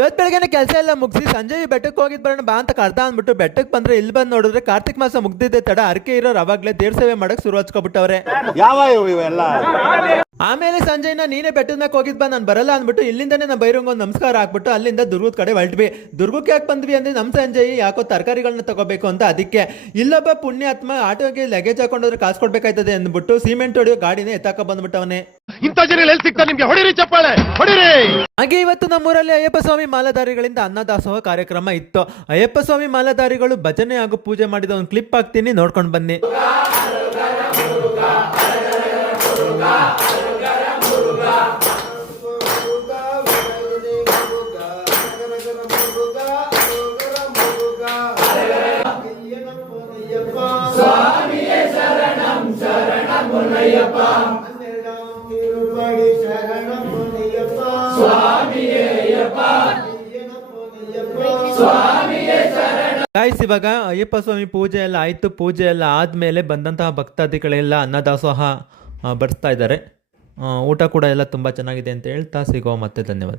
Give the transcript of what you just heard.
ಇವತ್ತು ಬೆಳಗ್ಗೆ ಕೆಲಸ ಎಲ್ಲ ಮುಗಿಸಿ ಸಂಜೆ ಬೆಟ್ಟಕ್ಕೆ ಹೋಗಿದ್ ಬರೋಣ ಬಾ ಅಂತ ಕರ್ದ ಅಂದ್ಬಿಟ್ಟು ಬೆಟ್ಟಕ್ಕೆ ಬಂದ್ರೆ ಇಲ್ಲಿ ಬಂದು ನೋಡಿದ್ರೆ ಕಾರ್ತಿಕ್ ಮಾಸ ಮುಗ್ದಿದ್ದೆ ತಡ ಅರಕೆ ಇರೋರು ಅವಾಗ್ಲೇ ದೇವ್ರ ಸೇವೆ ಮಾಡಕ್ ಶುರು ಹಚ್ಕೊಬಿಟ್ಟವ್ರೆ. ಆಮೇಲೆ ಸಂಜೆನ ನೀನೇ ಬೆಟ್ಟದ ಮ್ಯಾಕ್ ಹೋಗಿದ್ ಬಾ ನಾನು ಬರಲ್ಲ ಅಂದ್ಬಿಟ್ಟು ಇಲ್ಲಿಂದಾನೆ ನಮ್ಮ ಬೈರಂಗ ಒಂದು ನಮಸ್ಕಾರ ಹಾಕ್ಬಿಟ್ಟು ಅಲ್ಲಿಂದ ದುರ್ಗದ ಕಡೆ ಹೊರಟ್ವಿ. ದುರ್ಗಕ್ಕೆ ಯಾಕೆ ಬಂದ್ವಿ ಅಂದ್ರೆ ನಮ್ಮ ಸಂಜಯ್ ಯಾಕೋ ತರಕಾರಿಗಳನ್ನ ತಗೋಬೇಕು ಅಂತ, ಅದಕ್ಕೆ ಇಲ್ಲೊಬ್ಬ ಪುಣ್ಯಾತ್ಮ ಆಟೋಗೆ ಲಗೇಜ್ ಹಾಕೊಂಡೋದ್ರೆ ಕಾಸು ಕೊಡ್ಬೇಕಾಯ್ತದೆ ಅಂದ್ಬಿಟ್ಟು ಸಿಮೆಂಟ್ ಹೊಡಿಯೋ ಗಾಡಿನೇ ಎತ್ತಾಕ ಬಂದ್ಬಿಟ್ಟವನೇ. ಹಾಗೆ ಇವತ್ತು ನಮ್ಮೂರಲ್ಲಿ ಅಯ್ಯಪ್ಪ ಸ್ವಾಮಿ ಮಾಲಾಧಾರಿಗಳಿಂದ ಅನ್ನದಾಸೋಹ ಕಾರ್ಯಕ್ರಮ ಇತ್ತು. ಅಯ್ಯಪ್ಪ ಸ್ವಾಮಿ ಮಾಲಾಧಾರಿಗಳು ಭಜನೆ ಹಾಗೂ ಪೂಜೆ ಮಾಡಿದ ಒಂದು ಕ್ಲಿಪ್ ಹಾಕ್ತೀನಿ, ನೋಡ್ಕೊಂಡು ಬನ್ನಿ. ಗಾಯ್ಸ್, ಇವಾಗ ಅಯ್ಯಪ್ಪ ಸ್ವಾಮಿ ಪೂಜೆ ಎಲ್ಲ ಆಯಿತು. ಪೂಜೆ ಎಲ್ಲ ಆದಮೇಲೆ ಬಂದಂತಹ ಭಕ್ತಾದಿಗಳೆಲ್ಲ ಅನ್ನದಾಸೋಹ ಬಡಿಸ್ತಾ ಇದ್ದಾರೆ. ಊಟ ಕೂಡ ಎಲ್ಲ ತುಂಬ ಚೆನ್ನಾಗಿದೆ ಅಂತ ಹೇಳ್ತಾ ಸಿಗೋ ಮತ್ತೆ ಧನ್ಯವಾದ.